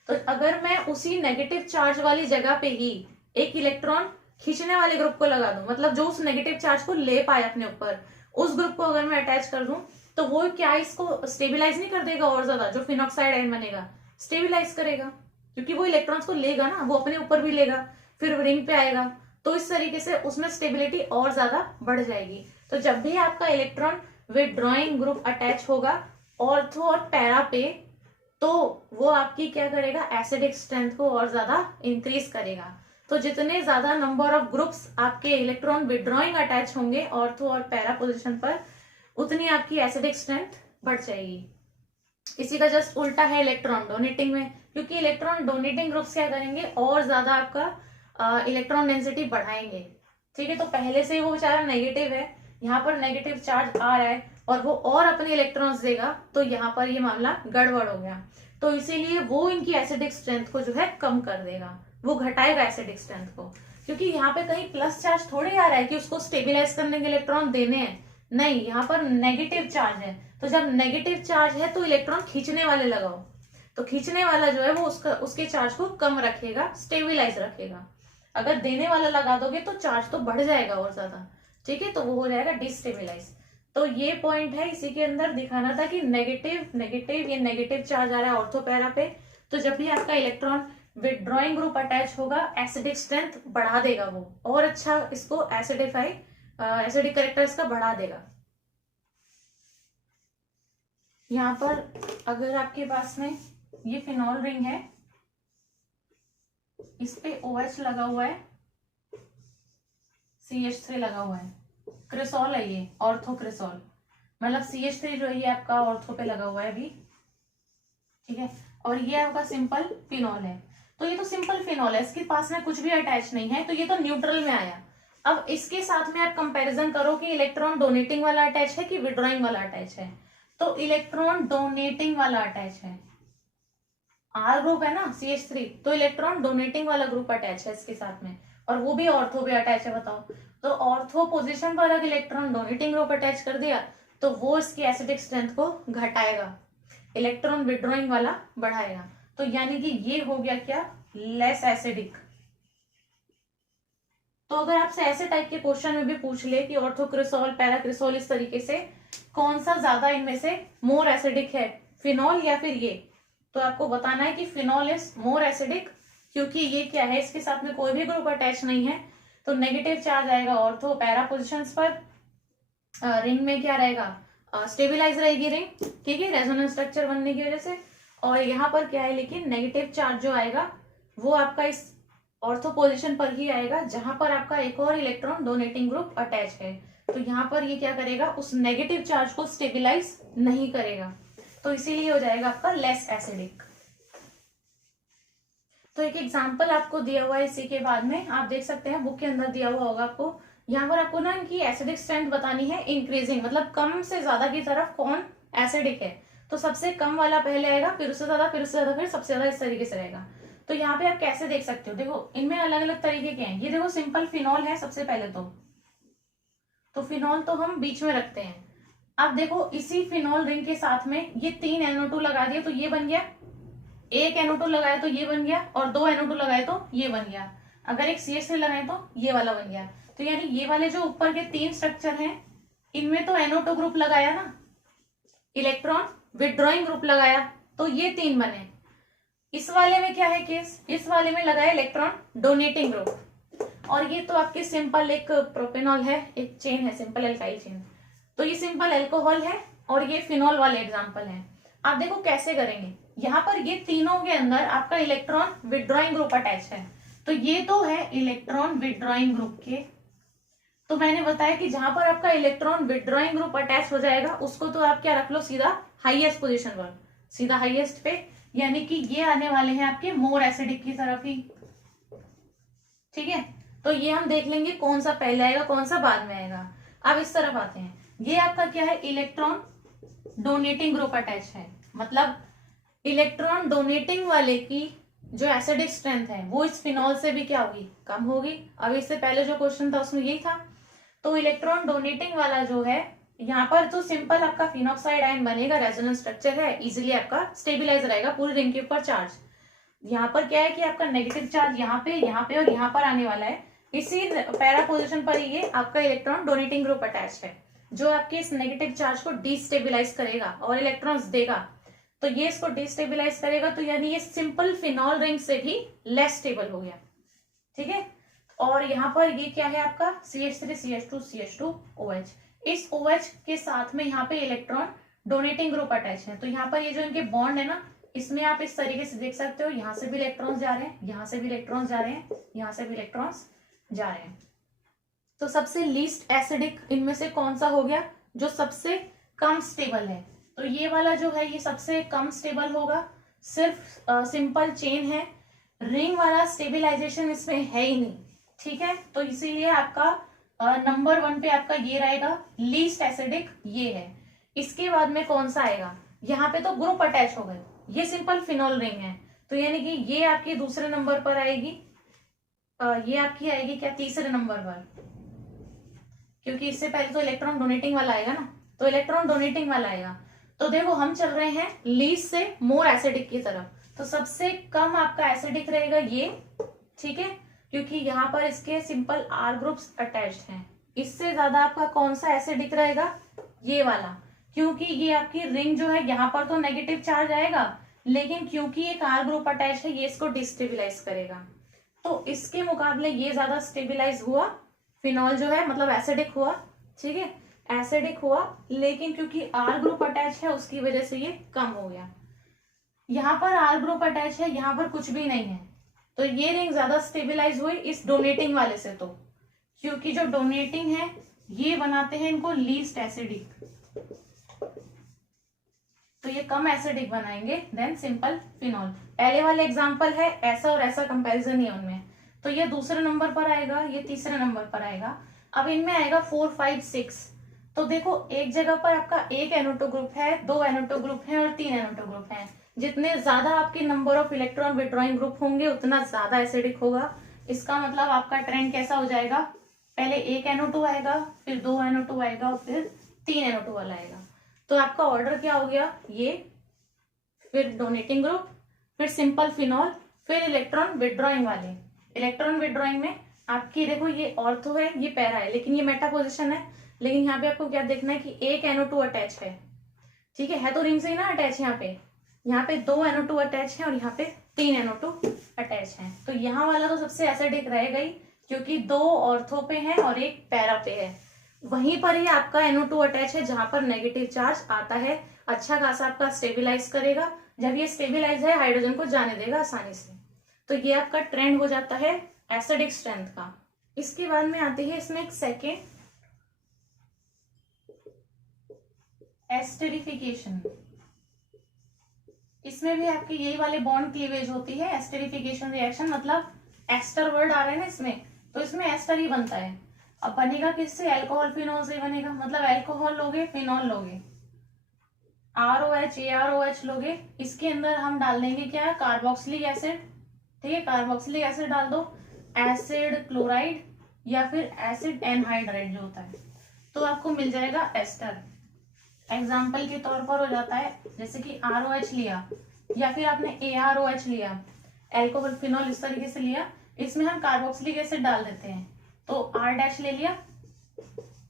तो अगर मैं उसी नेगेटिव चार्ज वाली जगह पे ही एक इलेक्ट्रॉन खींचने वाले ग्रुप को लगा दूं, मतलब जो उस नेगेटिव चार्ज को ले पाए अपने ऊपर, उस ग्रुप को अगर मैं अटैच कर दूं, तो वो क्या इसको स्टेबिलाईज नहीं कर देगा और ज्यादा? जो फिनॉक्साइड आयन बनेगा स्टेबिलाईज करेगा, क्योंकि वो इलेक्ट्रॉन्स को लेगा ना, वो अपने ऊपर भी लेगा, फिर रिंग पे आएगा, तो इस तरीके से उसमें स्टेबिलिटी और ज्यादा बढ़ जाएगी। तो जब भी आपका इलेक्ट्रॉन विड्रॉइंग ग्रुप अटैच होगा ऑर्थो और पैरा पे, तो वो आपकी क्या करेगा? एसिडिक स्ट्रेंथ को और ज्यादा इंक्रीज करेगा। तो जितने ज्यादा नंबर ऑफ ग्रुप्स आपके इलेक्ट्रॉन विड्रॉइंग अटैच होंगे ऑर्थो और पैरा पोजिशन पर, उतनी आपकी एसिडिक स्ट्रेंथ बढ़ जाएगी। इसी का जस्ट उल्टा है इलेक्ट्रॉन डोनेटिंग में, क्योंकि इलेक्ट्रॉन डोनेटिंग ग्रुप्स क्या करेंगे? और ज्यादा आपका इलेक्ट्रॉन डेंसिटी बढ़ाएंगे। ठीक है, तो पहले से वो बेचारा नेगेटिव है, यहाँ पर नेगेटिव चार्ज आ रहा है और वो और अपने इलेक्ट्रॉन्स देगा, तो यहाँ पर ये मामला गड़बड़ हो गया। तो इसीलिए वो इनकी एसिडिक स्ट्रेंथ को जो है कम कर देगा, वो घटाएगा एसिडिक स्ट्रेंथ को, क्योंकि यहाँ पे कहीं प्लस चार्ज थोड़े आ रहा है कि उसको स्टेबिलाईज करने के इलेक्ट्रॉन देने हैं, नहीं, यहाँ पर नेगेटिव चार्ज है। तो जब नेगेटिव चार्ज है तो इलेक्ट्रॉन खींचने वाले लगाओ, तो खींचने वाला जो है वो उसके चार्ज को कम रखेगा, स्टेबिलाईज रखेगा। अगर देने वाला लगा दोगे तो चार्ज तो बढ़ जाएगा और ज्यादा, ठीक है, तो वो हो जाएगा डिस्टेबिलाईज। तो ये पॉइंट है, इसी के अंदर दिखाना था कि ये नेगेटिव चार्ज आ रहा है ऑर्थो पैरा पे, तो जब भी आपका इलेक्ट्रॉन विड्रॉइंग ग्रुप अटैच होगा एसिडिक स्ट्रेंथ बढ़ा देगा वो, और अच्छा इसको एसिडिक कैरेक्टर्स का बढ़ा देगा। यहाँ पर अगर आपके पास में ये फिनॉल रिंग है, इस पे OH लगा हुआ है, CH3 लगा हुआ है, क्रिसॉल है ये, ऑर्थो क्रिसॉल, मतलब CH3 जो है ये आपका ऑर्थो पे लगा हुआ है अभी, ठीक है, और ये आपका सिंपल फिनॉल है। तो ये तो सिंपल फिनॉल है, इसके पास में कुछ भी अटैच नहीं है, तो ये तो न्यूट्रल में आया। अब इसके साथ में आप कंपैरिजन करो कि इलेक्ट्रॉन डोनेटिंग वाला अटैच है कि विड्रॉइंग वाला अटैच है, तो इलेक्ट्रॉन डोनेटिंग वाला अटैच है। R ग्रुप है ना CH3, तो इलेक्ट्रॉन डोनेटिंग वाला ग्रुप अटैच है इसके साथ में, और वो भी ऑर्थो पे अटैच है। बताओ, तो ऑर्थो पोजीशन पर अगर इलेक्ट्रॉन डोनेटिंग ग्रुप अटैच कर दिया तो वो इसकी एसिडिक स्ट्रेंथ को घटाएगा, इलेक्ट्रॉन विड्रॉइंग वाला बढ़ाएगा। तो यानी कि ये हो गया क्या? Less acidic. तो अगर आपसे ऐसे टाइप के क्वेश्चन में भी पूछ ले कि ऑर्थोक्रिसॉल, पैराक्रिसॉल, इस तरीके से कौन सा ज्यादा इनमें से मोर एसिडिक है, फिनॉल या फिर ये, तो आपको बताना है कि फिनॉल इज मोर एसिडिक, क्योंकि ये क्या है, इसके साथ में कोई भी ग्रुप अटैच नहीं है, तो नेगेटिव चार्ज आएगा ऑर्थो पैरा पोजिशंस पर। रिंग में क्या रहेगा? स्टेबिलाईज रहेगी रिंग, ठीक है, रेजोनेंस स्ट्रक्चर बनने की वजह से। और यहाँ पर क्या है, लेकिन नेगेटिव चार्ज जो आएगा वो आपका इस ऑर्थो पोजिशन पर ही आएगा, जहां पर आपका एक और इलेक्ट्रॉन डोनेटिंग ग्रुप अटैच है। तो यहाँ पर ये क्या करेगा? उस नेगेटिव चार्ज को स्टेबिलाईज नहीं करेगा, तो इसीलिए हो जाएगा आपका लेस एसिडिक। तो एक एग्जांपल आपको दिया हुआ है इसी के बाद में, आप देख सकते हैं बुक के अंदर दिया हुआ होगा आपको। यहाँ पर आपको ना इनकी एसिडिक स्ट्रेंथ बतानी है इंक्रीजिंग, मतलब कम से ज्यादा की तरफ कौन एसिडिक है। तो सबसे कम वाला पहले आएगा, फिर उससे ज्यादा, फिर उससे ज्यादा, फिर सबसे ज्यादा, इस तरीके से रहेगा। तो यहाँ पे आप कैसे देख सकते हो? देखो इनमें अलग अलग तरीके के हैं। ये देखो सिंपल फिनॉल है सबसे पहले, तो फिनॉल तो हम बीच में रखते हैं। अब देखो इसी फिनॉल रिंग के साथ में ये 3 NO2 लगा दिए तो ये बन गया, 1 NO2 लगाया तो ये बन गया, और 2 NO2 लगाए तो ये बन गया। अगर एक CH3 लगाए तो ये वाला बन गया। तो यानी ये वाले जो ऊपर के 3 स्ट्रक्चर हैं इनमें तो NO2 ग्रुप लगाया ना, इलेक्ट्रॉन विड्रॉइंग ग्रुप लगाया, तो ये 3 बने। इस वाले में क्या है केस, इस वाले में लगाया इलेक्ट्रॉन डोनेटिंग ग्रुप। और ये तो आपके सिंपल एक प्रोपेनॉल है, एक चेन है, सिंपल एल्काइल चेन। तो ये सिंपल एल्कोहल है और ये फिनॉल वाले एग्जांपल हैं। आप देखो कैसे करेंगे, यहाँ पर ये तीनों के अंदर आपका इलेक्ट्रॉन विड्रॉइंग ग्रुप अटैच है, तो ये तो है इलेक्ट्रॉन विड्रॉइंग ग्रुप के। तो मैंने बताया कि जहां पर आपका इलेक्ट्रॉन विड्रॉइंग ग्रुप अटैच हो जाएगा उसको तो आप क्या रख लो, सीधा हाईएस्ट पोजीशन पर, सीधा हाईएस्ट पे, यानी कि ये आने वाले हैं आपके मोर एसिडिक की तरफ ही। ठीक है, तो ये हम देख लेंगे कौन सा पहले आएगा कौन सा बाद में आएगा। अब इस तरफ आते हैं, ये आपका क्या है, इलेक्ट्रॉन डोनेटिंग ग्रुप अटैच है, मतलब इलेक्ट्रॉन डोनेटिंग वाले की जो एसिडिक स्ट्रेंथ है वो इस फिनॉल से भी क्या होगी, कम होगी। अब इससे पहले जो क्वेश्चन था उसमें यही था। तो इलेक्ट्रॉन डोनेटिंग वाला जो है यहाँ पर तो सिंपल आपका फिनॉक्साइड आयन बनेगा, रेजोनेंस स्ट्रक्चर है, इजीली आपका स्टेबिलाइज रहेगा पूरी रिंग के ऊपर चार्ज। यहाँ पर क्या है कि आपका नेगेटिव चार्ज यहाँ पे और यहाँ पर आने वाला है, इसी पैरा पोजिशन पर ये आपका इलेक्ट्रॉन डोनेटिंग ग्रुप अटैच है जो आपके इस नेगेटिव चार्ज को डिस्टेबिलाइज करेगा और इलेक्ट्रॉन्स देगा। तो ये इसको डिस्टेबिलाइज करेगा, तो यानी ये सिंपल फिनॉल रिंग से भी लेस स्टेबल हो गया। ठीक है, और यहाँ पर ये क्या है आपका CH3 CH2 CH2 OH। इस OH के साथ में यहाँ पे इलेक्ट्रॉन डोनेटिंग ग्रुप अटैच है। तो यहाँ पर ये जो इनके बॉन्ड है ना, इसमें आप इस तरीके से देख सकते हो, यहाँ से भी इलेक्ट्रॉन्स जा रहे हैं, यहाँ से भी इलेक्ट्रॉन्स जा रहे हैं, यहाँ से भी इलेक्ट्रॉन्स जा रहे हैं। तो सबसे लीस्ट एसिडिक इनमें से कौन सा हो गया, जो सबसे कम स्टेबल है। तो ये वाला जो है ये सबसे कम स्टेबल होगा, सिर्फ सिंपल चेन है, रिंग वाला स्टेबिलाईजेशन इसमें है ही नहीं। ठीक है, तो इसीलिए आपका नंबर 1 पे आपका ये रहेगा लीस्ट एसिडिक, ये है। इसके बाद में कौन सा आएगा, यहाँ पे तो ग्रुप अटैच हो गए, ये सिंपल फिनॉल रिंग है, तो यानी कि ये आपकी दूसरे नंबर पर आएगी, ये आपकी आएगी क्या, तीसरे नंबर पर, क्योंकि इससे पहले तो इलेक्ट्रॉन डोनेटिंग वाला आएगा ना, तो इलेक्ट्रॉन डोनेटिंग वाला आएगा। तो देखो हम चल रहे हैं लीस्ट से मोर एसिडिक की तरफ, तो सबसे कम आपका एसिडिक रहेगा ये। ठीक है, क्योंकि यहाँ पर इसके सिंपल R ग्रुप्स अटैच्ड हैं। इससे ज्यादा आपका कौन सा एसिडिक रहेगा, ये वाला, क्योंकि ये आपकी रिंग जो है यहाँ पर तो नेगेटिव चार्ज आएगा, लेकिन क्योंकि एक R ग्रुप अटैच है ये इसको डिस्टेबिलाइज करेगा। तो इसके मुकाबले ये ज्यादा स्टेबिलाइज हुआ, फिनॉल जो है मतलब एसिडिक हुआ। ठीक है, एसिडिक हुआ, लेकिन क्योंकि R ग्रुप अटैच है उसकी वजह से ये कम हो गया। यहाँ पर R ग्रुप अटैच है, यहाँ पर कुछ भी नहीं है, तो ये रिंग ज्यादा स्टेबिलाइज हुई इस डोनेटिंग वाले से, तो क्योंकि जो डोनेटिंग है ये बनाते हैं इनको लीस्ट एसिडिक, तो ये कम एसिडिक बनाएंगे देन सिंपल फिनॉल। पहले वाले एग्जांपल है ऐसा और ऐसा कंपैरिजन ही है उनमें, तो ये दूसरे नंबर पर आएगा, ये तीसरे नंबर पर आएगा। अब इनमें आएगा 4 5 6। तो देखो एक जगह पर आपका एक NO2 ग्रुप है, 2 NO2 ग्रुप है और 3 NO2 ग्रुप है। जितने ज्यादा आपके number of electron withdrawing group होंगे उतना ज्यादा एसिडिक होगा। इसका मतलब आपका ट्रेंड कैसा हो जाएगा, पहले एक NO2 आएगा, फिर 2 NO2 आएगा और फिर 3 NO2 वाला आएगा। तो आपका ऑर्डर क्या हो गया, ये, फिर डोनेटिंग ग्रुप, फिर सिंपल फिनॉल, फिर इलेक्ट्रॉन विड्रॉइंग वाले। इलेक्ट्रॉन विड्रॉइंग में आपकी देखो ये ऑर्थो है, ये पैरा है, लेकिन ये मेटा पोजिशन है। लेकिन यहाँ पे आपको क्या देखना है कि एक NO2 अटैच है। ठीक है तो रिंग से ही ना अटैच, यहाँ पे 2 NO2 अटैच है और यहाँ पे 3 NO2 अटैच है। तो यहाँ वाला तो सबसे एसिडिक रहेगा ही, क्योंकि 2 ऑर्थो पे है और एक पैरा पे है। वहीं पर ही आपका NO2 अटैच है जहां पर नेगेटिव चार्ज आता है, अच्छा खासा आपका स्टेबिलाईज करेगा। जब ये स्टेबिलाईज है हाइड्रोजन को जाने देगा आसानी से। तो ये आपका ट्रेंड हो जाता है एसिडिक स्ट्रेंथ का। इसके बाद में आती है इसमें एक सेकेंड, एस्टरिफिकेशन। इसमें भी आपकी यही वाले बॉन्ड क्लीवेज होती है। एस्टरिफिकेशन रिएक्शन मतलब एस्टर वर्ड आ रहा है ना इसमें, तो इसमें एस्टर ही बनता है। अब बनेगा किससे, अल्कोहल फिनॉल से बनेगा, मतलब अल्कोहल लोगे फिनॉल लोगे, ROH AROH लोगे, इसके अंदर हम डाल देंगे क्या, कार्बोक्सिलिक एसिड। ठीक है, कार्बोक्सिलिक एसिड डाल दो, एसिड क्लोराइड या फिर एसिड एनहाइड्राइड जो होता है, तो आपको मिल जाएगा एस्टर। एग्जाम्पल के तौर पर हो जाता है जैसे कि ROH लिया या फिर आपने AROH लिया, अल्कोहल फिनॉल इस तरीके से लिया, इसमें हम कार्बोक्सिलिक एसिड डाल देते हैं, तो R डैश ले लिया,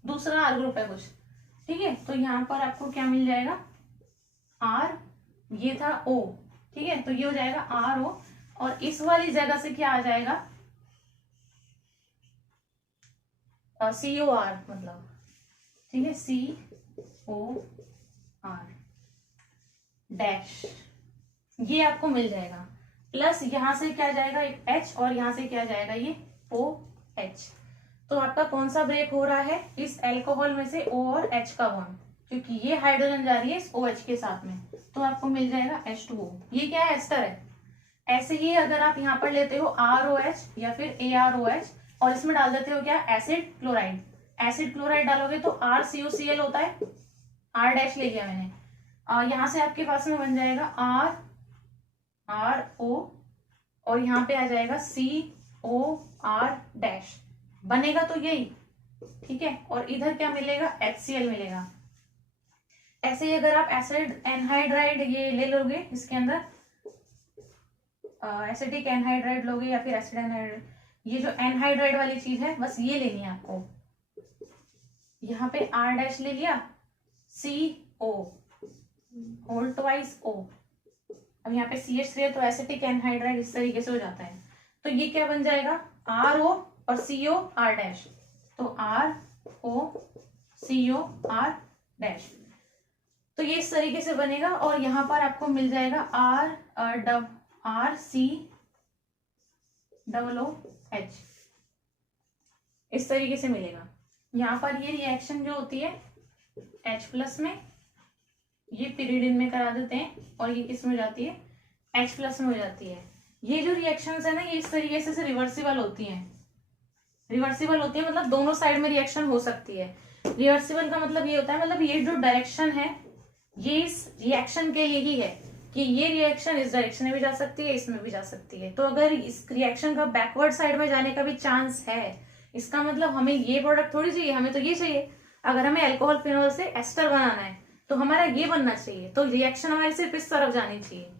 दूसरा R ग्रुप है कुछ, ठीक है। तो यहाँ पर आपको क्या मिल जाएगा, R, ये था O, ठीक है। तो ये हो जाएगा RO, और इस वाली जगह से क्या आ जाएगा, COR, मतलब ठीक है, COR डैश, ये आपको मिल जाएगा। प्लस यहां से क्या जाएगा, एक H, और यहां से क्या जाएगा, ये OH। तो आपका कौन सा ब्रेक हो रहा है, इस एल्कोहल में से O और H का बॉन्ड, क्योंकि ये हाइड्रोजन जा रही है इस OH के साथ में, तो आपको मिल जाएगा H2O। ये क्या है, एस्टर है। ऐसे ही अगर आप यहाँ पर लेते हो ROH या फिर AROH और इसमें डाल देते हो क्या, एसिड क्लोराइड, एसिड क्लोराइड डालोगे तो RCOCl होता है, R डैश ले लिया मैंने, यहाँ से आपके पास में बन जाएगा RO, और यहाँ पे आ जाएगा COR डैश, बनेगा तो यही, ठीक है। और इधर क्या मिलेगा, HCl मिलेगा। ऐसे ही अगर आप एसिड एनहाइड्राइड ये ले लोगे, इसके अंदर एसिडिक एनहाइड्राइड लोगे या फिर एसिड एनहाइड्राइड, ये जो एनहाइड्राइड वाली चीज है बस ये लेनी है आपको। यहाँ पे R डैश ले लिया, CO होल ट्वाइस O, अब यहाँ पे CH3 है तो एसिटिक एनहाइड्राइड इस तरीके से हो जाता है। तो ये क्या बन जाएगा, RO और CO R डैश, तो RO CO R डैश, तो ये इस तरीके से बनेगा। और यहाँ पर आपको मिल जाएगा RCOOH, इस तरीके से मिलेगा। यहाँ पर ये रिएक्शन जो होती है H प्लस में, ये पिरिडिन में करा देते हैं, और ये किस में हो जाती है, H प्लस में हो जाती है। ये जो रिएक्शंस है ना, ये इस तरीके से रिवर्सिबल होती हैं, रिवर्सिबल होती है मतलब दोनों साइड में रिएक्शन हो सकती है। रिवर्सिबल का मतलब ये होता है, मतलब ये जो डायरेक्शन है ये इस रिएक्शन के लिए ही है कि ये रिएक्शन इस डायरेक्शन में भी जा सकती है, इसमें भी जा सकती है। तो अगर इस रिएक्शन का बैकवर्ड साइड में जाने का भी चांस है, इसका मतलब हमें ये प्रोडक्ट थोड़ी चाहिए, हमें तो ये चाहिए। अगर हमें अल्कोहल फिनोल से एस्टर बनाना है तो हमारा ये बनना चाहिए, तो रिएक्शन हमारी सिर्फ इस तरफ जानी चाहिए,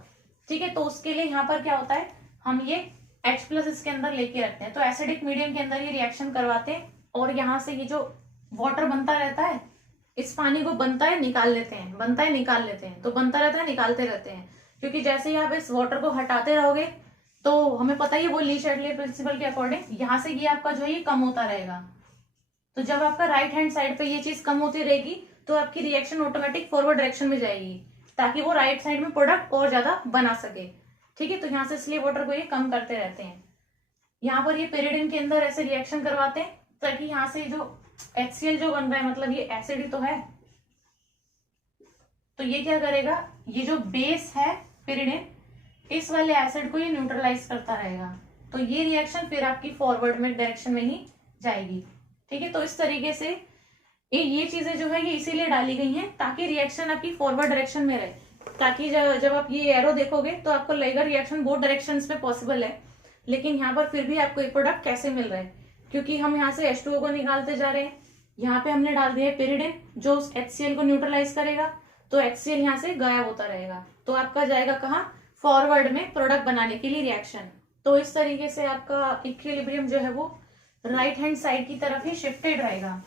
ठीक है। तो उसके लिए यहाँ पर क्या होता है, हम ये H प्लस इसके अंदर लेके रखते हैं, तो एसिडिक मीडियम के अंदर ये रिएक्शन करवाते हैं, और यहाँ से ये जो वाटर बनता रहता है, इस पानी को बनता है निकाल लेते हैं, बनता है निकाल लेते हैं, तो बनता रहता है निकालते रहते हैं, क्योंकि जैसे ही आप इस वाटर को हटाते रहोगे तो हमें पता ही वो ली शैडले प्रिंसिपल के अकॉर्डिंग यहाँ से ये आपका जो है ये कम होता रहेगा। तो जब आपका राइट हैंड साइड पे ये चीज कम होती रहेगी तो आपकी रिएक्शन ऑटोमेटिक फॉरवर्ड डायरेक्शन में जाएगी, ताकि वो राइट साइड में प्रोडक्ट और ज्यादा बना सके, ठीक है। तो यहाँ से इसलिए वाटर को ये कम करते रहते हैं। यहाँ पर ये पेरिडिन के अंदर ऐसे रिएक्शन करवाते हैं ताकि यहाँ से जो HCl जो बन रहा है, मतलब ये एसिड ही तो है, तो ये क्या करेगा, ये जो बेस है पेरिडिन, इस वाले एसिड को ये न्यूट्रलाइज करता रहेगा, तो ये रिएक्शन फिर आपकी फॉरवर्ड में डायरेक्शन में ही जाएगी, ठीक है। तो इस तरीके से ये चीजें जो है ये इसीलिए डाली गई हैं ताकि रिएक्शन आपकी फॉरवर्ड डायरेक्शन में रहे, ताकि जब आप ये एरो देखोगे तो आपको लगेगा रिएक्शन बोथ डायरेक्शंस में पॉसिबल है, लेकिन यहाँ पर फिर भी आपको एक प्रोडक्ट कैसे मिल रहा है, क्योंकि हम यहाँ से H2O को निकालते जा रहे हैं, यहाँ पे हमने डाल दिया है पेरिडिन जो HCl को न्यूट्रलाइज करेगा, तो HCl यहाँ से गायब होता रहेगा, तो आपका जाएगा कहाँ, फॉरवर्ड में प्रोडक्ट बनाने के लिए रिएक्शन। तो इस तरीके से आपका इक्विलिब्रियम जो है वो राइट हैंड साइड की तरफ ही शिफ्टेड रहेगा।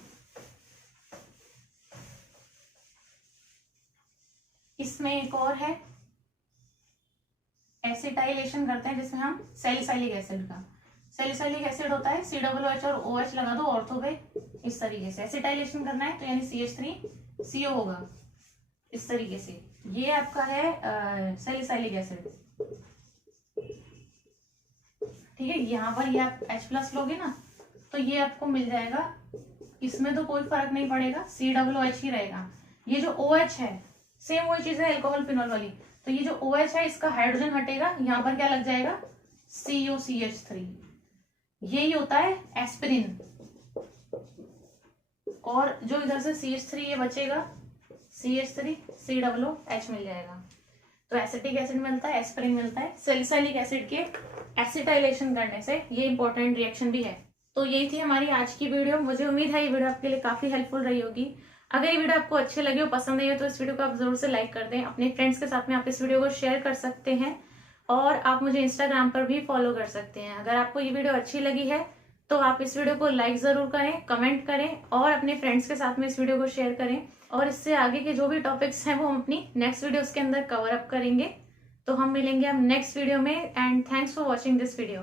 इसमें एक और है, एसिटाइलेशन करते हैं जिसमें हम सैलिसाइलिक एसिड का, सैलिसाइलिक एसिड होता है COOH और OH लगा दो ऑर्थो पे, इस तरीके से एसिटाइलेशन करना है, तो यानी CH3CO होगा इस तरीके से। ये आपका है सैलिसाइलिक एसिड, ठीक है। यहाँ पर ये आप H प्लस लोगे ना तो ये आपको मिल जाएगा, इसमें तो कोई फर्क नहीं पड़ेगा, COOH ही रहेगा। ये जो OH है सेम वही चीज है अल्कोहल फिनोल वाली, तो ये जो OH है इसका हाइड्रोजन हटेगा, यहाँ पर क्या लग जाएगा, COCH3, यही होता है एस्पिरिन, और जो इधर से CH3 ये बचेगा, CH3COOH मिल जाएगा। तो एसिटिक एसिड मिलता है, एस्पिरिन मिलता है, सैलिसाइलिक एसिड के एसिटाइलेशन करने से ये इंपॉर्टेंट रिएक्शन भी है। तो यही थी हमारी आज की वीडियो, मुझे उम्मीद है ये वीडियो आपके लिए काफी हेल्पफुल रही होगी। अगर ये वीडियो आपको अच्छी लगी हो, पसंद आई हो, तो इस वीडियो को आप जरूर से लाइक कर दें, अपने फ्रेंड्स के साथ में आप इस वीडियो को शेयर कर सकते हैं, और आप मुझे इंस्टाग्राम पर भी फॉलो कर सकते हैं। अगर आपको ये वीडियो अच्छी लगी है तो आप इस वीडियो को लाइक ज़रूर करें, कमेंट करें और अपने फ्रेंड्स के साथ में इस वीडियो को शेयर करें। और इससे आगे के जो भी टॉपिक्स हैं वो हम अपनी नेक्स्ट वीडियोस के अंदर कवर अप करेंगे। तो हम मिलेंगे अब नेक्स्ट वीडियो में, and thanks for watching this video.